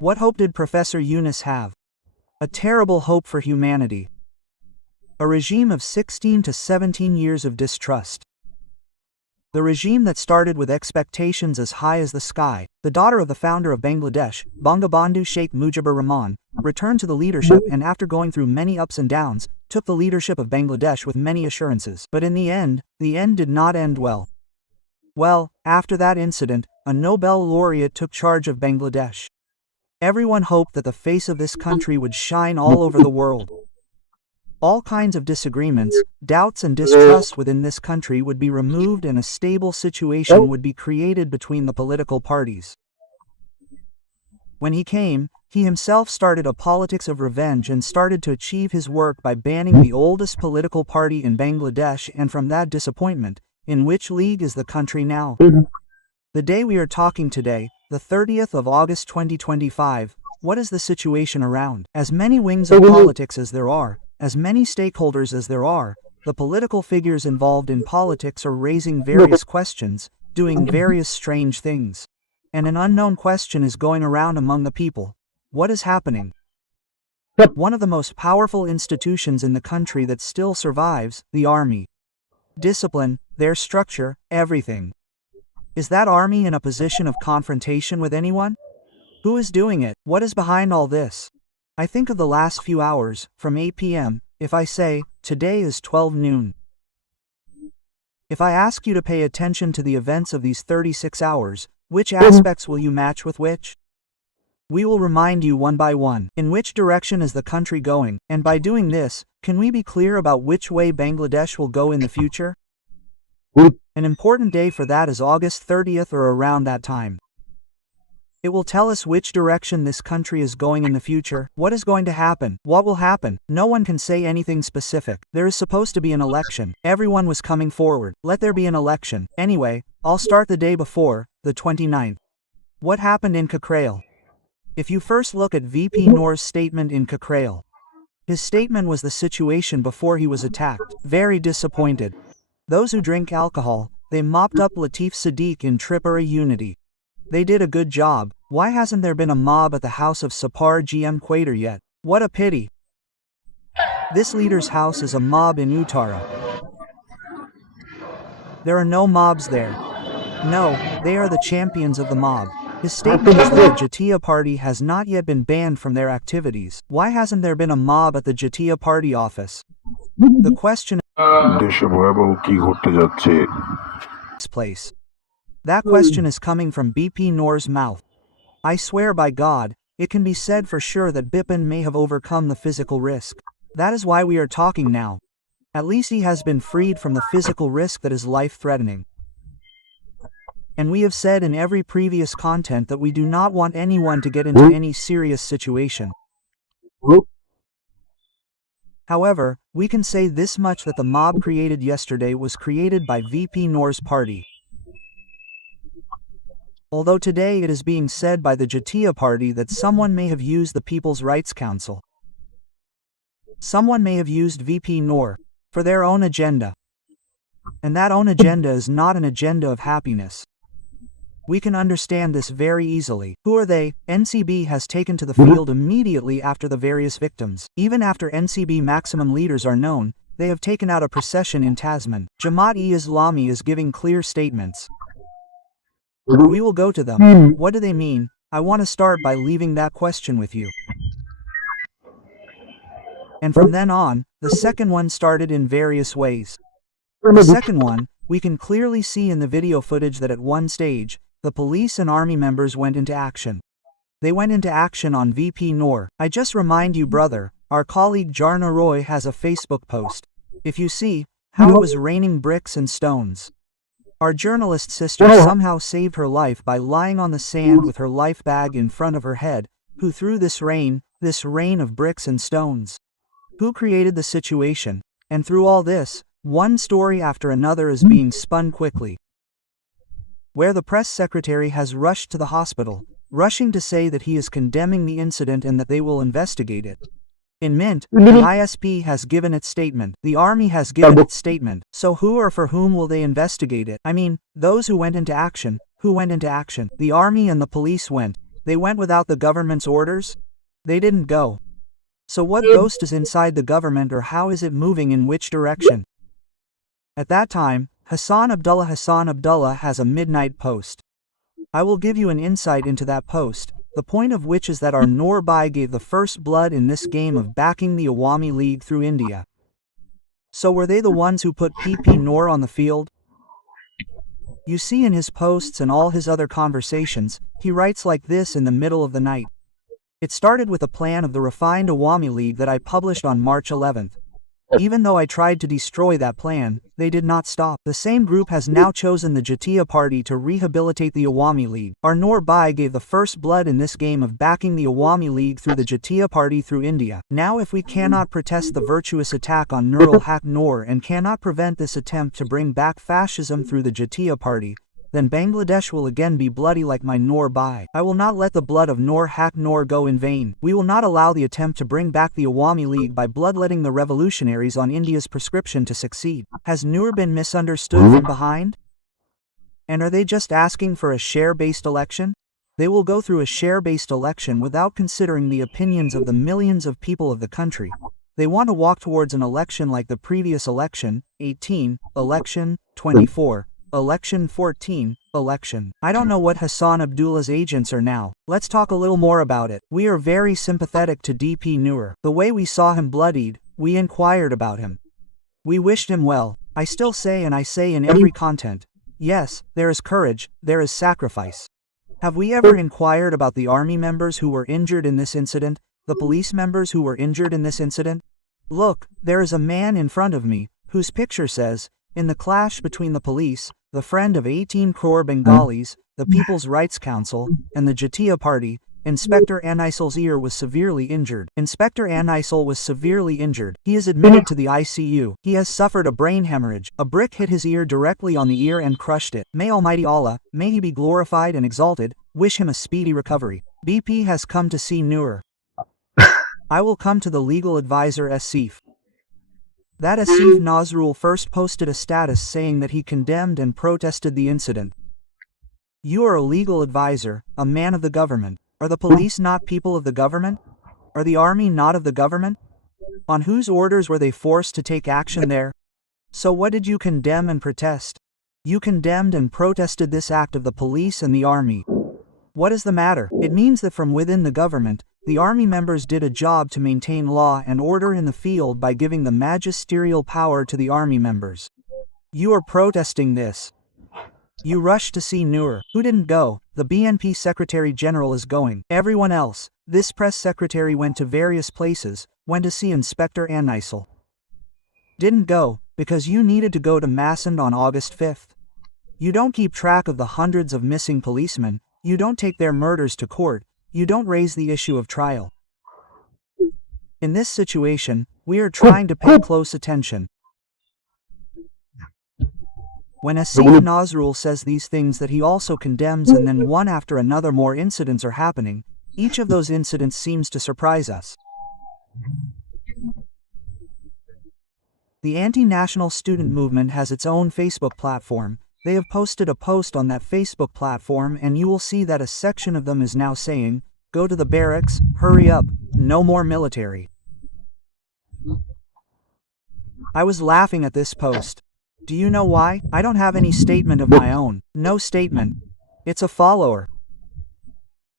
What hope did Professor Yunus have? A terrible hope for humanity. A regime of 16 to 17 years of distrust. The regime that started with expectations as high as the sky, the daughter of the founder of Bangladesh, Bangabandhu Sheikh Mujibur Rahman, returned to the leadership and after going through many ups and downs, took the leadership of Bangladesh with many assurances. But in the end did not end well. Well, after that incident, a Nobel laureate took charge of Bangladesh. Everyone hoped that the face of this country would shine all over the world. All kinds of disagreements, doubts and distrusts within this country would be removed and a stable situation would be created between the political parties. When he came, he himself started a politics of revenge and started to achieve his work by banning the oldest political party in Bangladesh, and from that disappointment, in which league is the country now? The day we are talking today, the 30th of August 2025, what is the situation around? As many wings of politics as there are, as many stakeholders as there are, the political figures involved in politics are raising various questions, doing various strange things. And an unknown question is going around among the people. What is happening? One of the most powerful institutions in the country that still survives, the army. Discipline, their structure, everything. Is that army in a position of confrontation with anyone? Who is doing it? What is behind all this? I think of the last few hours, from 8 p.m., if I say, today is 12 noon. If I ask you to pay attention to the events of these 36 hours, which aspects will you match with which? We will remind you one by one, in which direction is the country going, and by doing this, can we be clear about which way Bangladesh will go in the future? An important day for that is August 30th or around that time. It will tell us which direction this country is going in the future, what is going to happen, what will happen. No one can say anything specific. There is supposed to be an election. Everyone was coming forward. Let there be an election. Anyway, I'll start the day before, the 29th. What happened in Kakrail? If you first look at VP Noor's statement in Kakrail, his statement was the situation before he was attacked. Very disappointed. Those who drink alcohol, they mopped up Latif Sadiq in Tripura Unity. They did a good job. Why hasn't there been a mob at the house of Sapar GM Quater yet? What a pity. This leader's house is a mob in Uttara. There are no mobs there. No, they are the champions of the mob. His statement is that the Jatiya Party has not yet been banned from their activities. Why hasn't there been a mob at the Jatiya Party office? The question is place. That question is coming from BP Noor's mouth. I swear by God, it can be said for sure that Bipin may have overcome the physical risk. That is why we are talking now. At least he has been freed from the physical risk that is life-threatening. And we have said in every previous content that we do not want anyone to get into any serious situation. However, we can say this much, that the mob created yesterday was created by VP Noor's party. Although today it is being said by the Jatiya Party that someone may have used the People's Rights Council. Someone may have used VP Noor for their own agenda. And that own agenda is not an agenda of happiness. We can understand this very easily. Who are they? NCB has taken to the field immediately after the various victims. Even after NCB maximum leaders are known, they have taken out a procession in Tasman. Jamaat-e-Islami is giving clear statements. We will go to them. What do they mean? I want to start by leaving that question with you. And from then on, the second one started in various ways. The second one, we can clearly see in the video footage that at one stage, the police and army members went into action. They went into action on VP Noor. I just remind you, brother, our colleague Jarna Roy has a Facebook post. If you see, how it was raining bricks and stones. Our journalist sister somehow saved her life by lying on the sand with her life bag in front of her head. Who threw this rain of bricks and stones? Who created the situation? And through all this, one story after another is being spun quickly. Where the press secretary has rushed to the hospital, rushing to say that he is condemning the incident and that they will investigate it. In Mint, the ISP has given its statement, the army has given its statement, so who or for whom will they investigate it? I mean, those who went into action, who went into action? The army and the police went. They went without the government's orders? They didn't go. So what ghost is inside the government, or how is it moving in which direction? At that time, Hassan Abdullah has a midnight post. I will give you an insight into that post, the point of which is that our Noor Bai gave the first blood in this game of backing the Awami League through India. So were they the ones who put PP Noor on the field? You see, in his posts and all his other conversations, he writes like this in the middle of the night. It started with a plan of the refined Awami League that I published on March 11th. Even though I tried to destroy that plan, they did not stop. The same group has now chosen the Jatiya Party to rehabilitate the Awami League. Our Noor Bai gave the first blood in this game of backing the Awami League through the Jatiya Party through India. Now if we cannot protest the virtuous attack on Nurul Haq Noor and cannot prevent this attempt to bring back fascism through the Jatiya Party, then Bangladesh will again be bloody like my Noor Bai. I will not let the blood of Noor Haq Noor go in vain. We will not allow the attempt to bring back the Awami League by bloodletting the revolutionaries on India's prescription to succeed. Has Noor been misunderstood from behind? And are they just asking for a share-based election? They will go through a share-based election without considering the opinions of the millions of people of the country. They want to walk towards an election like the previous election, 18, election, 24. Election 14, election. I don't know what Hassan Abdullah's agents are now. Let's talk a little more about it. We are very sympathetic to DP Noor. The way we saw him bloodied, we inquired about him. We wished him well. I still say, and I say in every content, yes, there is courage, there is sacrifice. Have we ever inquired about the army members who were injured in this incident, the police members who were injured in this incident? Look, there is a man in front of me, whose picture says, in the clash between the police, the friend of 18 crore Bengalis, the People's Rights Council, and the Jatiya Party, Inspector Anisel's ear was severely injured. Inspector Anisel was severely injured. He is admitted to the ICU. He has suffered a brain hemorrhage. A brick hit his ear directly on the ear and crushed it. May Almighty Allah, may he be glorified and exalted, wish him a speedy recovery. BP has come to see Noor. I will come to the legal advisor Asif. That Asif Nazrul first posted a status saying that he condemned and protested the incident. You are a legal advisor, a man of the government. Are the police not people of the government? Are the army not of the government? On whose orders were they forced to take action there? So what did you condemn and protest? You condemned and protested this act of the police and the army. What is the matter? It means that from within the government, the army members did a job to maintain law and order in the field by giving the magisterial power to the army members. You are protesting this. You rushed to see Noor. Who didn't go? The BNP Secretary General is going. Everyone else, this press secretary went to various places, went to see Inspector Anisel. Didn't go, because you needed to go to Masand on August 5th. You don't keep track of the hundreds of missing policemen, you don't take their murders to court, you don't raise the issue of trial. In this situation, we are trying to pay close attention. When Asif Nazrul says these things that he also condemns, and then one after another more incidents are happening, each of those incidents seems to surprise us. The anti-national student movement has its own Facebook platform. They have posted a post on that Facebook platform, and you will see that a section of them is now saying, "Go to the barracks, hurry up, no more military." I was laughing at this post. Do you know why? I don't have any statement of my own. No statement. It's a follower.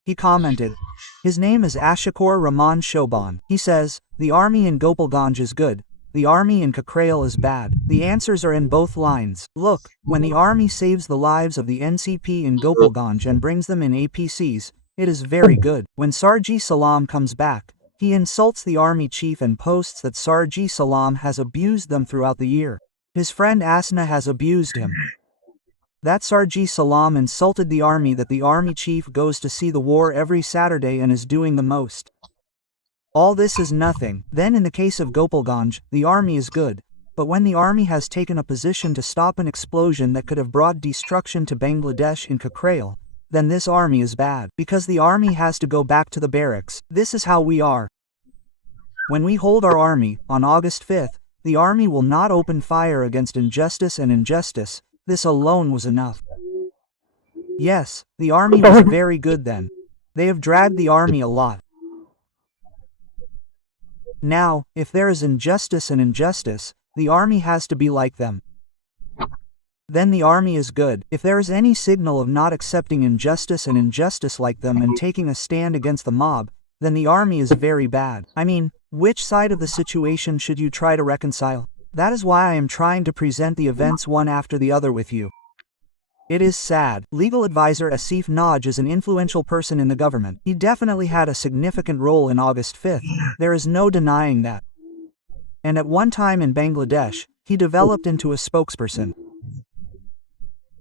He commented. His name is Ashakur Rahman Shoban. He says, the army in Gopalganj is good. The army in Kakrail is bad. The answers are in both lines. Look, when the army saves the lives of the NCP in Gopalganj and brings them in APCs, it is very good. When Sarji Salam comes back, he insults the army chief and posts that Sarji Salam has abused them throughout the year. His friend Asna has abused him. That Sarji Salam insulted the army, that the army chief goes to see the war every Saturday and is doing the most. All this is nothing. Then in the case of Gopalganj, the army is good. But when the army has taken a position to stop an explosion that could have brought destruction to Bangladesh in Kakrail, then this army is bad. Because the army has to go back to the barracks. This is how we are. When we hold our army, on August 5th, the army will not open fire against injustice and injustice. This alone was enough. Yes, the army was very good then. They have dragged the army a lot. Now, if there is injustice and injustice, the army has to be like them. Then the army is good. If there is any signal of not accepting injustice and injustice like them and taking a stand against the mob, then the army is very bad. I mean, which side of the situation should you try to reconcile? That is why I am trying to present the events one after the other with you. It is sad. Legal advisor Asif Naj is an influential person in the government. He definitely had a significant role in August 5th. There is no denying that. And at one time in Bangladesh, he developed into a spokesperson.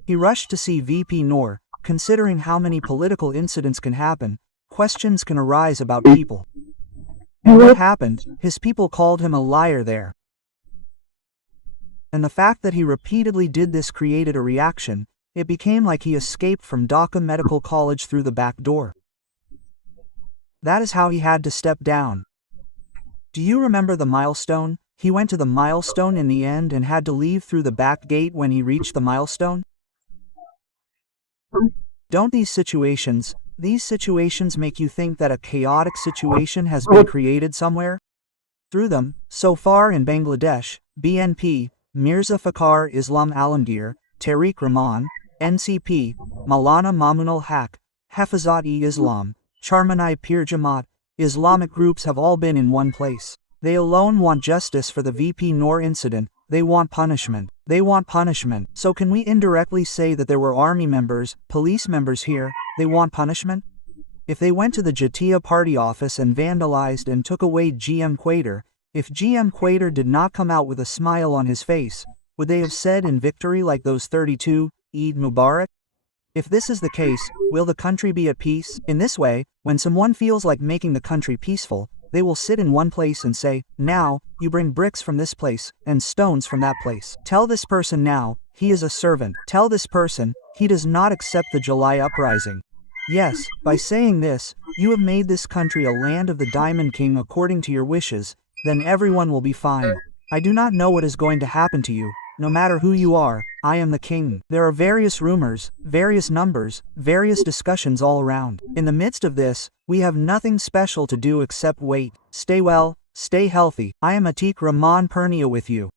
He rushed to see VP Noor. Considering how many political incidents can happen, questions can arise about people. And what happened? His people called him a liar there. And the fact that he repeatedly did this created a reaction. It became like he escaped from Dhaka Medical College through the back door. That is how he had to step down. Do you remember the milestone? He went to the milestone in the end and had to leave through the back gate when he reached the milestone? Don't these situations make you think that a chaotic situation has been created somewhere? Through them, so far in Bangladesh, BNP, Mirza Fakhr Islam Alamgir, Tariq Rahman, NCP, Maulana Mamunul Haq, Hafizat-e-Islam, Charmanai Pir Jamaat, Islamic groups have all been in one place. They alone want justice for the VP Noor incident. They want punishment. They want punishment. So can we indirectly say that there were army members, police members here? They want punishment? If they went to the Jatiya party office and vandalized and took away GM Quater, if GM Quater did not come out with a smile on his face, would they have said in victory like those 32, Eid Mubarak? If this is the case, will the country be at peace? In this way, when someone feels like making the country peaceful, they will sit in one place and say, now, you bring bricks from this place, and stones from that place. Tell this person now, he is a servant. Tell this person, he does not accept the July uprising. Yes, by saying this, you have made this country a land of the Diamond King according to your wishes, then everyone will be fine. I do not know what is going to happen to you. No matter who you are, I am the king. There are various rumors, various numbers, various discussions all around. In the midst of this, we have nothing special to do except wait. Stay well, stay healthy. I am Atiq Rahman Purnia with you.